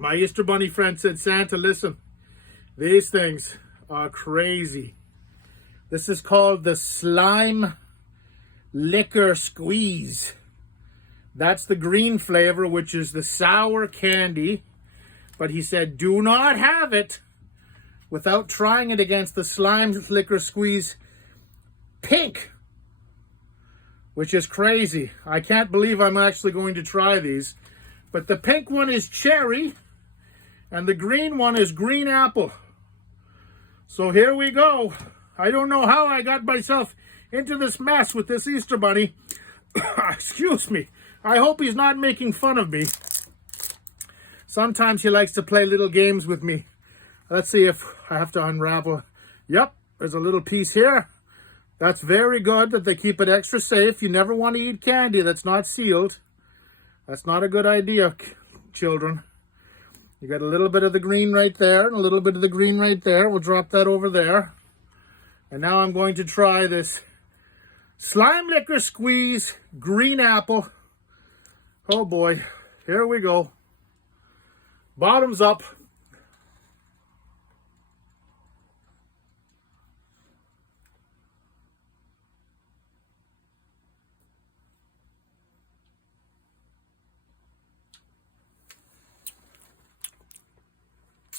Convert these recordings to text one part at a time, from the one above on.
My Easter Bunny friend said, Santa, listen, these things are crazy. This is called the Slime Licker Squeeze. That's the green flavor, which is the sour candy. But he said, do not have it without trying it against the Slime Licker Squeeze Pink, which is crazy. I can't believe I'm actually going to try these. But the pink one is cherry, and the green one is green apple. So here we go. I don't know how I got myself into this mess with this Easter Bunny. Excuse me. I hope he's not making fun of me. Sometimes he likes to play little games with me. Let's see if I have to unravel. Yep, there's a little piece here. That's very good that they keep it extra safe. You never want to eat candy that's not sealed. That's not a good idea, children. You got a little bit of the green right there and a little bit of the green right there. We'll drop that over there. And now I'm going to try this Slime Licker Squeeze Green Apple. Oh boy, here we go. Bottoms up.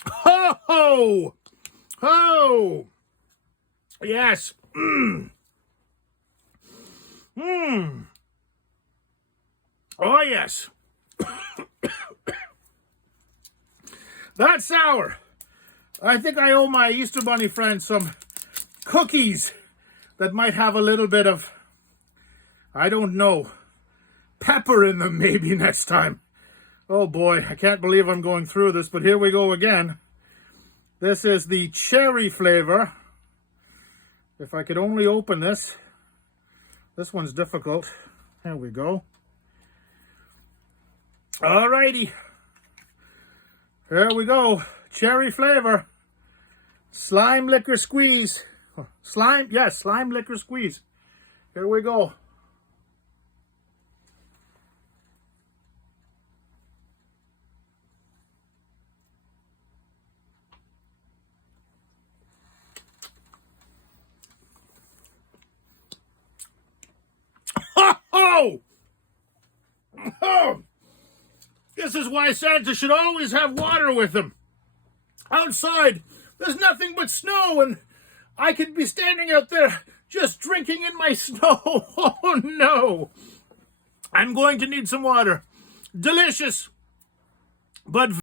Ho ho! Ho! Yes. Oh yes. That's sour. I think I owe my Easter Bunny friend some cookies that might have a little bit of, I don't know, pepper in them maybe next time. Oh boy, I can't believe I'm going through this, but here we go again. This is the cherry flavor. If I could only open this. This one's difficult. There we go. Alrighty. There we go. Cherry flavor. Slime Licker Squeeze. Slime, yes, Slime Licker Squeeze. Here we go. Oh! Oh! This is why Santa should always have water with him. Outside, there's nothing but snow, and I could be standing out there just drinking in my snow. Oh no! I'm going to need some water. Delicious, but